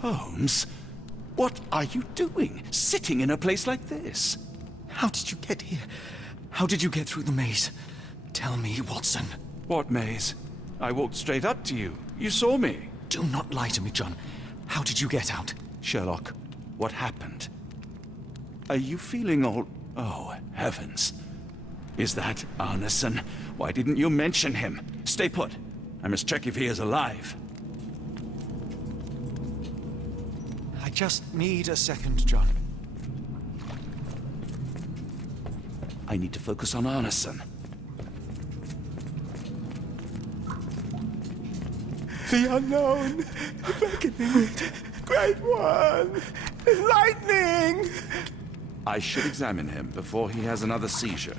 Holmes, what are you doing, sitting in a place like this? How did you get here? How did you get through the maze? Tell me, Watson. What maze? I walked straight up to you. You saw me. Do not lie to me, John. How did you get out? Sherlock, what happened? Are you feeling all... Oh, heavens. Is that Arneson? Why didn't you mention him? Stay put. I must check if he is alive. I just need a second, John. I need to focus on Arneson. The unknown, beckoning, great one, lightning! I should examine him before he has another seizure.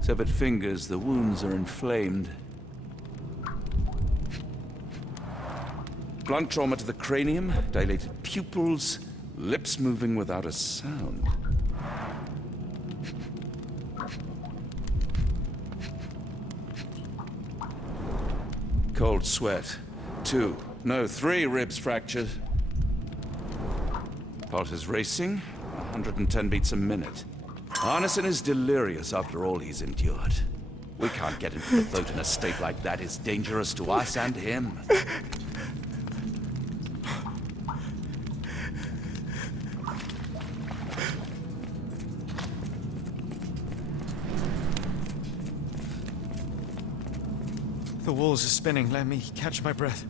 Severed fingers, the wounds are inflamed. Blunt trauma to the cranium, dilated pupils, lips moving without a sound. Cold sweat. 2, no, 3 ribs fractured. Pulse is racing, 110 beats a minute. Arneson is delirious after all he's endured. We can't get into the boat in a state like that. It's dangerous to us and him. The walls are spinning. Let me catch my breath.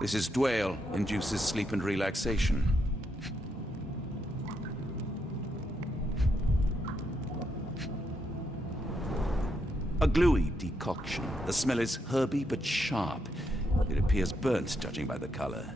This is Dwale, induces sleep and relaxation. A gluey decoction. The smell is herby but sharp. It appears burnt, judging by the color.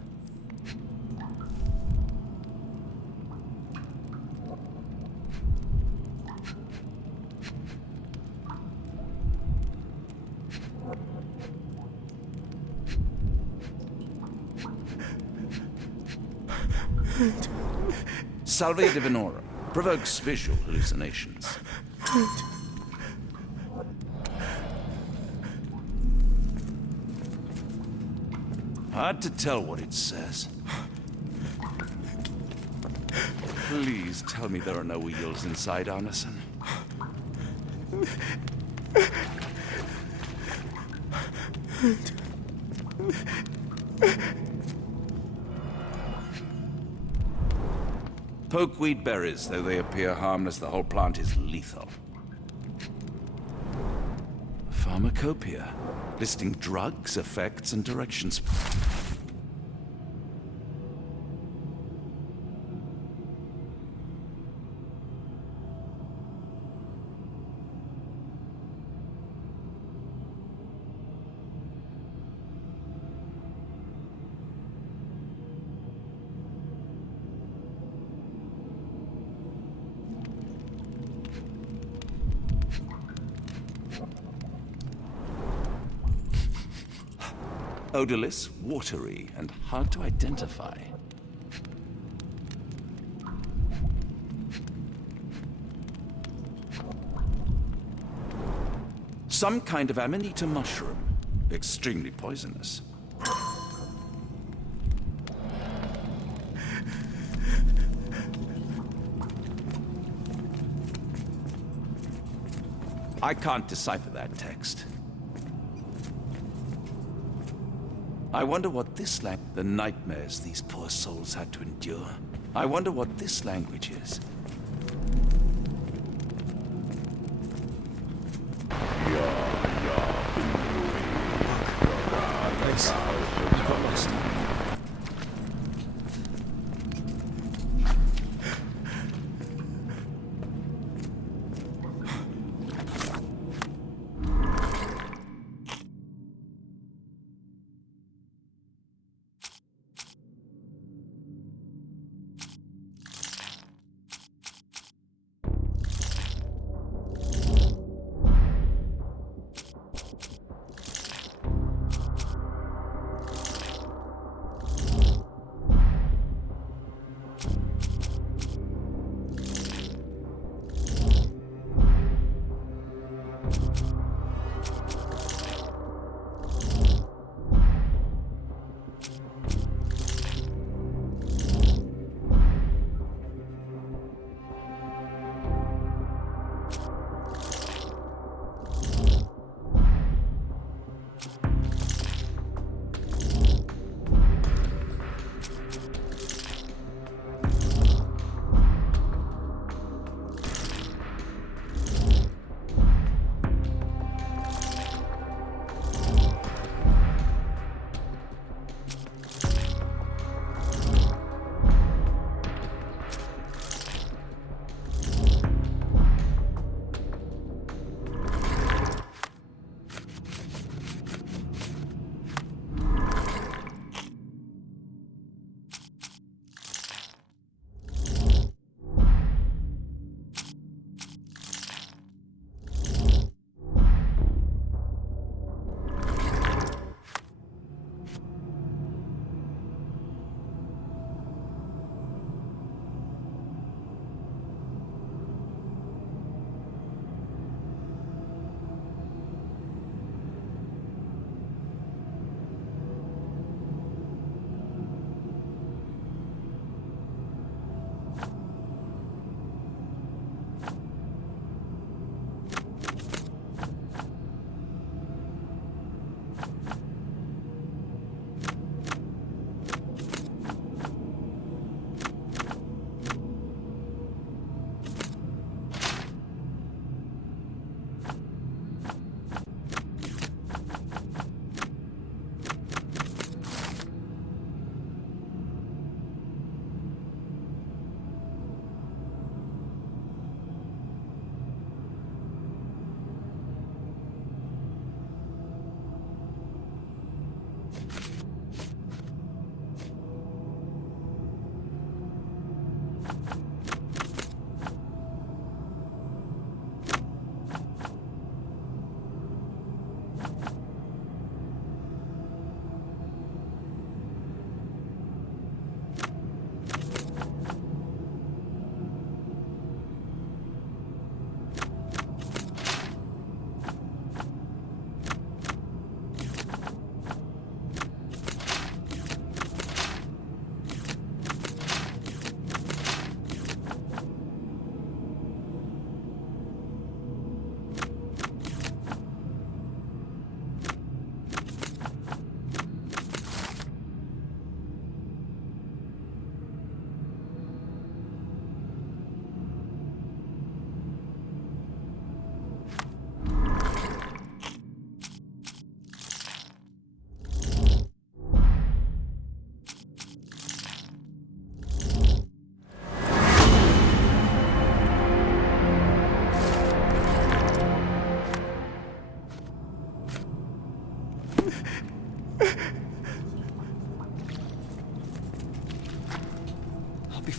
Salve divinorum provokes visual hallucinations. Hard to tell what it says. Please tell me there are no wheels inside Arneson. Pokeweed berries, though they appear harmless, the whole plant is lethal. Pharmacopoeia, listing drugs, effects, and directions. Odorless, watery, and hard to identify. Some kind of amanita mushroom. Extremely poisonous. I can't decipher that text. I wonder what this the nightmares these poor souls had to endure. I wonder what this language is. Place. I got lost.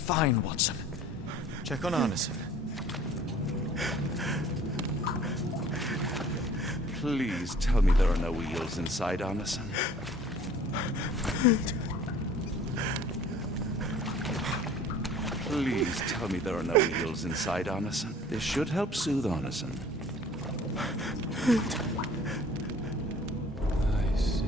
fine, Watson. Check on Arneson. Please tell me there are no wheels inside, Arneson. Please tell me there are no wheels inside, Arneson. This should help soothe Arneson. I see.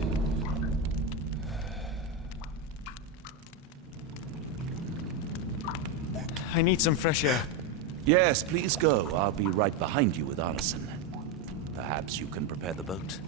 I need some fresh air. Yes, please go. I'll be right behind you with Arneson. Perhaps you can prepare the boat.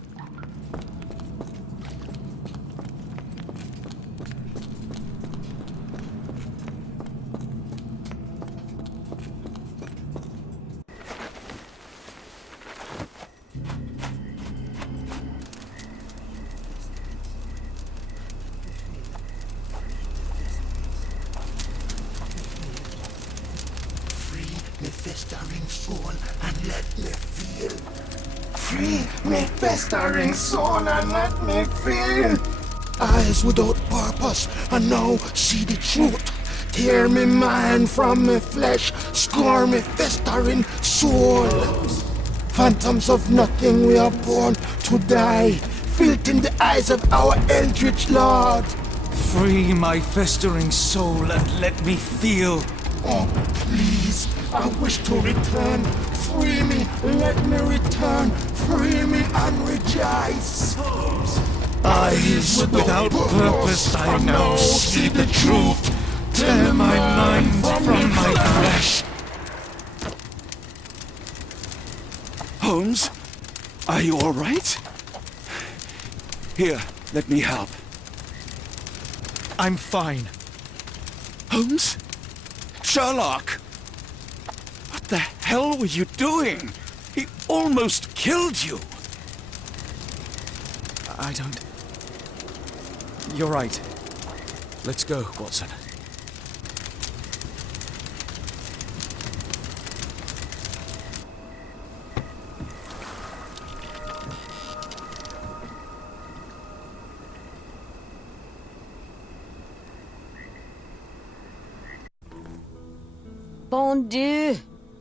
Me festering soul and let me feel. Free me festering soul and let me feel. Eyes without purpose and now see the truth. Tear me mind from me flesh, score me festering soul. Phantoms of nothing, we are born to die. Filth in the eyes of our eldritch lord. Free my festering soul and let me feel. Oh, please, I wish to return. Free me, let me return. Free me and rejoice. Eyes without purpose, I now see the truth. Tear my mind from my flesh. Holmes? Are you all right? Here, let me help. I'm fine. Holmes? Sherlock! What the hell were you doing? He almost killed you! I don't... You're right. Let's go, Watson. Bon Dieu!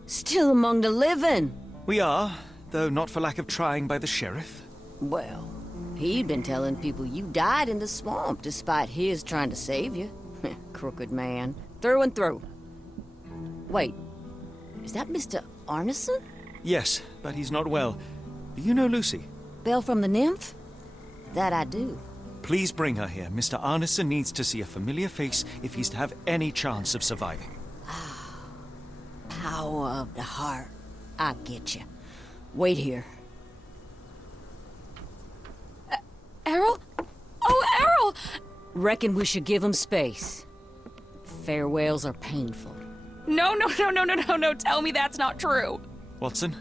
Still among the living. We are, though not for lack of trying by the sheriff. Well, he'd been telling people you died in the swamp despite his trying to save you. Crooked man. Through and through. Wait, is that Mr. Arneson? Yes, but he's not well. Do you know Lucy? Belle from the Nymph? That I do. Please bring her here. Mr. Arneson needs to see a familiar face if he's to have any chance of surviving. Power of the heart. I get you. Wait here. Errol? Oh, Errol! Reckon we should give him space. Farewells are painful. No, tell me that's not true. Watson?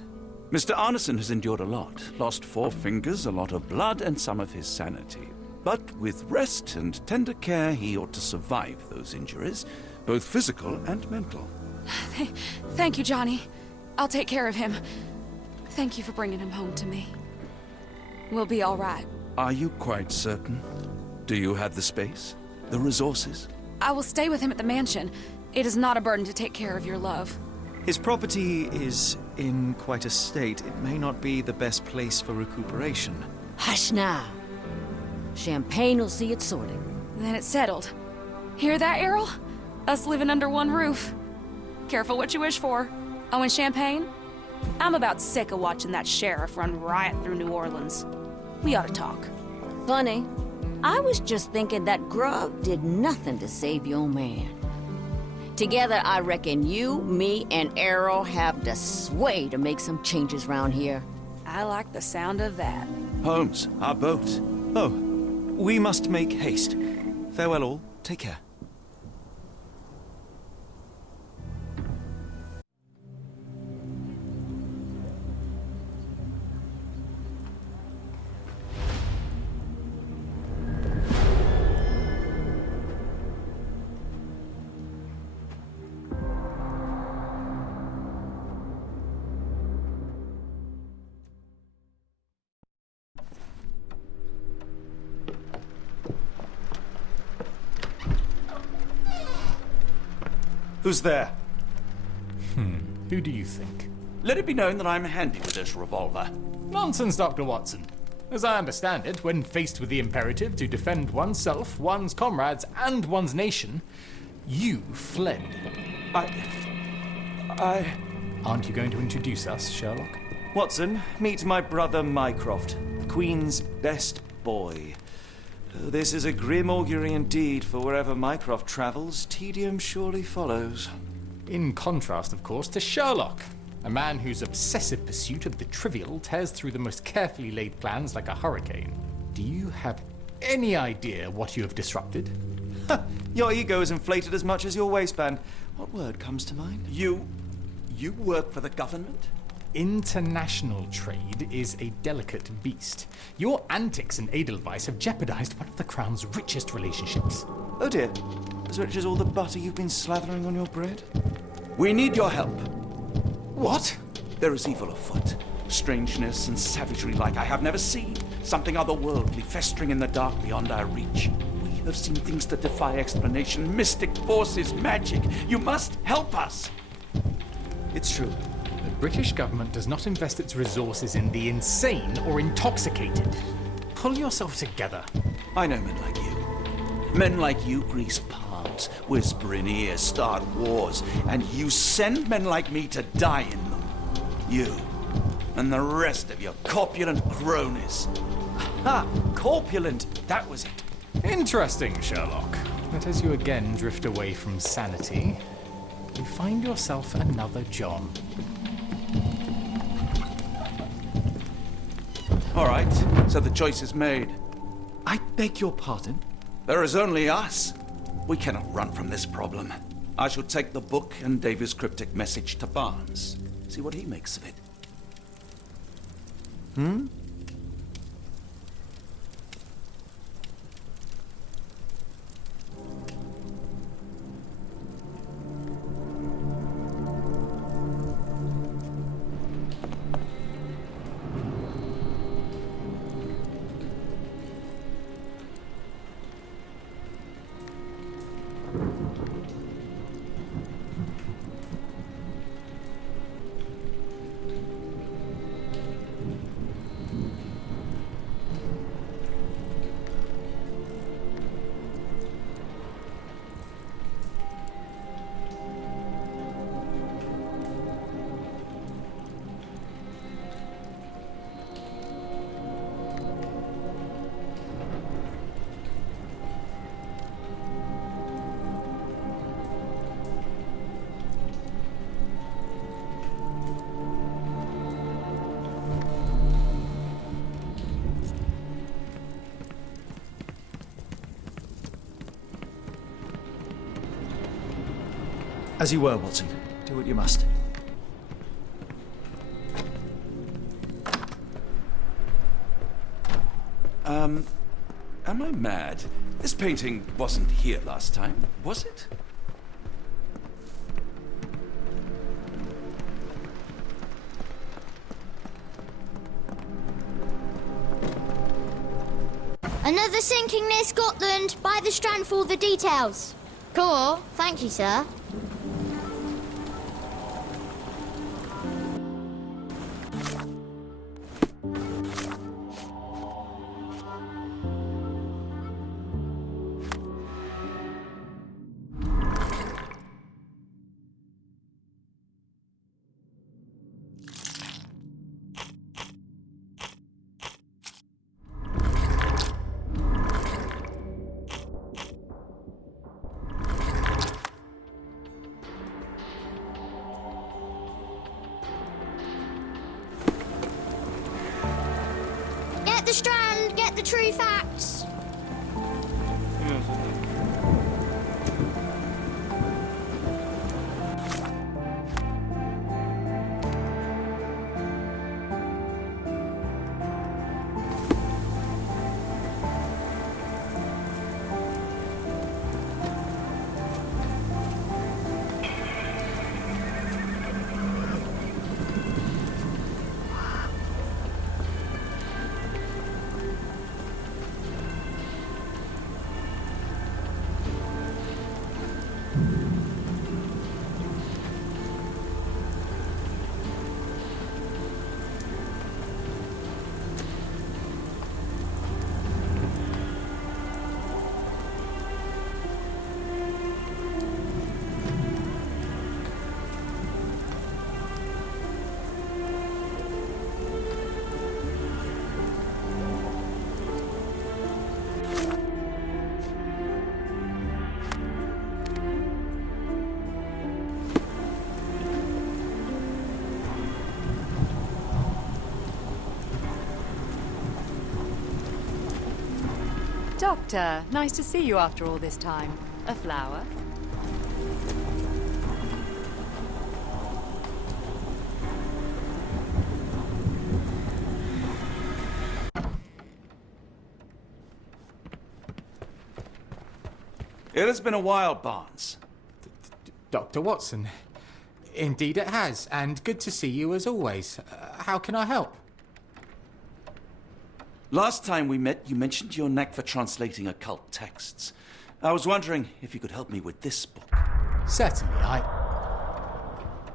Mr. Arneson has endured a lot. Lost 4 fingers, a lot of blood, and some of his sanity. But with rest and tender care, he ought to survive those injuries, both physical and mental. Thank you, Johnny. I'll take care of him. Thank you for bringing him home to me. We'll be all right. Are you quite certain? Do you have the space? The resources? I will stay with him at the mansion. It is not a burden to take care of your love. His property is in quite a state. It may not be the best place for recuperation. Hush now. Champagne will see it sorted. Then it's settled. Hear that, Errol? Us living under one roof. Careful what you wish for. Oh, and champagne? I'm about sick of watching that sheriff run riot through New Orleans. We ought to talk. Funny. I was just thinking that grub did nothing to save your man. Together, I reckon you, me, and Errol have the sway to make some changes round here. I like the sound of that. Holmes, our boat. Oh, we must make haste. Farewell all. Take care. Who's there? Who do you think? Let it be known that I'm handy with this revolver. Nonsense, Dr. Watson. As I understand it, when faced with the imperative to defend oneself, one's comrades, and one's nation, you fled. I... Aren't you going to introduce us, Sherlock? Watson, meet my brother Mycroft, the Queen's best boy. Though this is a grim augury indeed, for wherever Mycroft travels, tedium surely follows. In contrast, of course, to Sherlock, a man whose obsessive pursuit of the trivial tears through the most carefully laid plans like a hurricane. Do you have any idea what you have disrupted? Your ego is inflated as much as your waistband. What word comes to mind? You work for the government? International trade is a delicate beast. Your antics in Edelweiss have jeopardized one of the Crown's richest relationships. Oh dear. As rich as all the butter you've been slathering on your bread? We need your help. What? There is evil afoot. Strangeness and savagery like I have never seen. Something otherworldly festering in the dark beyond our reach. We have seen things that defy explanation. Mystic forces, magic. You must help us. It's true. The British government does not invest its resources in the insane or intoxicated. Pull yourself together. I know men like you. Men like you grease palms, whisper in ears, start wars, and you send men like me to die in them. You and the rest of your corpulent cronies. Ha! Corpulent! That was it. Interesting, Sherlock. But as you again drift away from sanity, you find yourself another John. All right, so the choice is made. I beg your pardon? There is only us. We cannot run from this problem. I shall take the book and Davy's cryptic message to Barnes. See what he makes of it. As you were, Watson. Do what you must. Am I mad? This painting wasn't here last time, was it? Another sinking near Scotland. By the Strand for all the details. Cool. Thank you, sir. Get the Strand. Get the true facts. Doctor, nice to see you after all this time. A flower? It has been a while, Barnes. Dr. Watson. Indeed it has, and good to see you as always. How can I help? Last time we met, you mentioned your knack for translating occult texts. I was wondering if you could help me with this book. Certainly,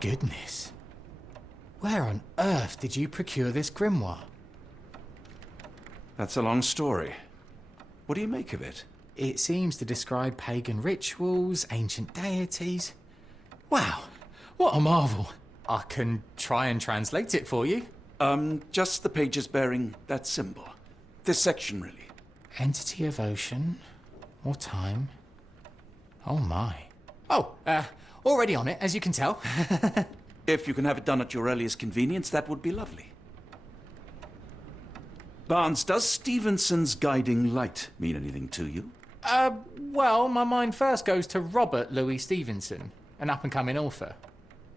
Goodness. Where on earth did you procure this grimoire? That's a long story. What do you make of it? It seems to describe pagan rituals, ancient deities. Wow, what a marvel. I can try and translate it for you. Just the pages bearing that symbol. This section, really. Entity of ocean, or time. Oh my. Oh, already on it, as you can tell. If you can have it done at your earliest convenience, that would be lovely. Barnes, does Stevenson's guiding light mean anything to you? Well, my mind first goes to Robert Louis Stevenson, an up-and-coming author.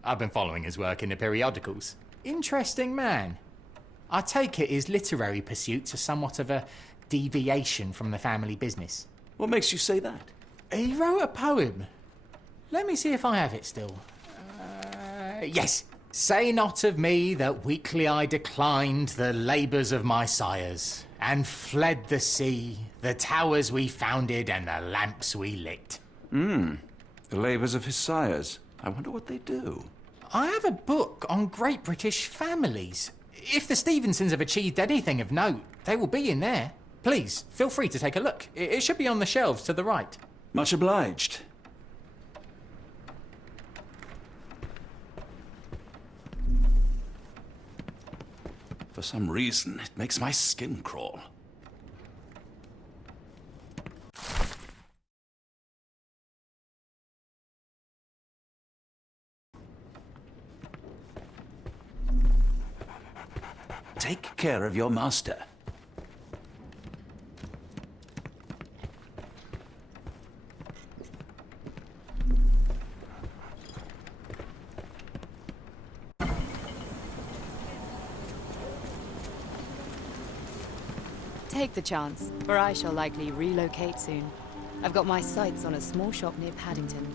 I've been following his work in the periodicals. Interesting man. I take it his literary pursuits are somewhat of a deviation from the family business. What makes you say that? He wrote a poem. Let me see if I have it still. Yes. Say not of me that weakly I declined the labours of my sires, and fled the sea, the towers we founded, and the lamps we lit. The labours of his sires. I wonder what they do. I have a book on great British families. If the Stevensons have achieved anything of note, they will be in there. Please, feel free to take a look. It should be on the shelves to the right. Much obliged. For some reason, it makes my skin crawl. Take care of your master. Take the chance, for I shall likely relocate soon. I've got my sights on a small shop near Paddington.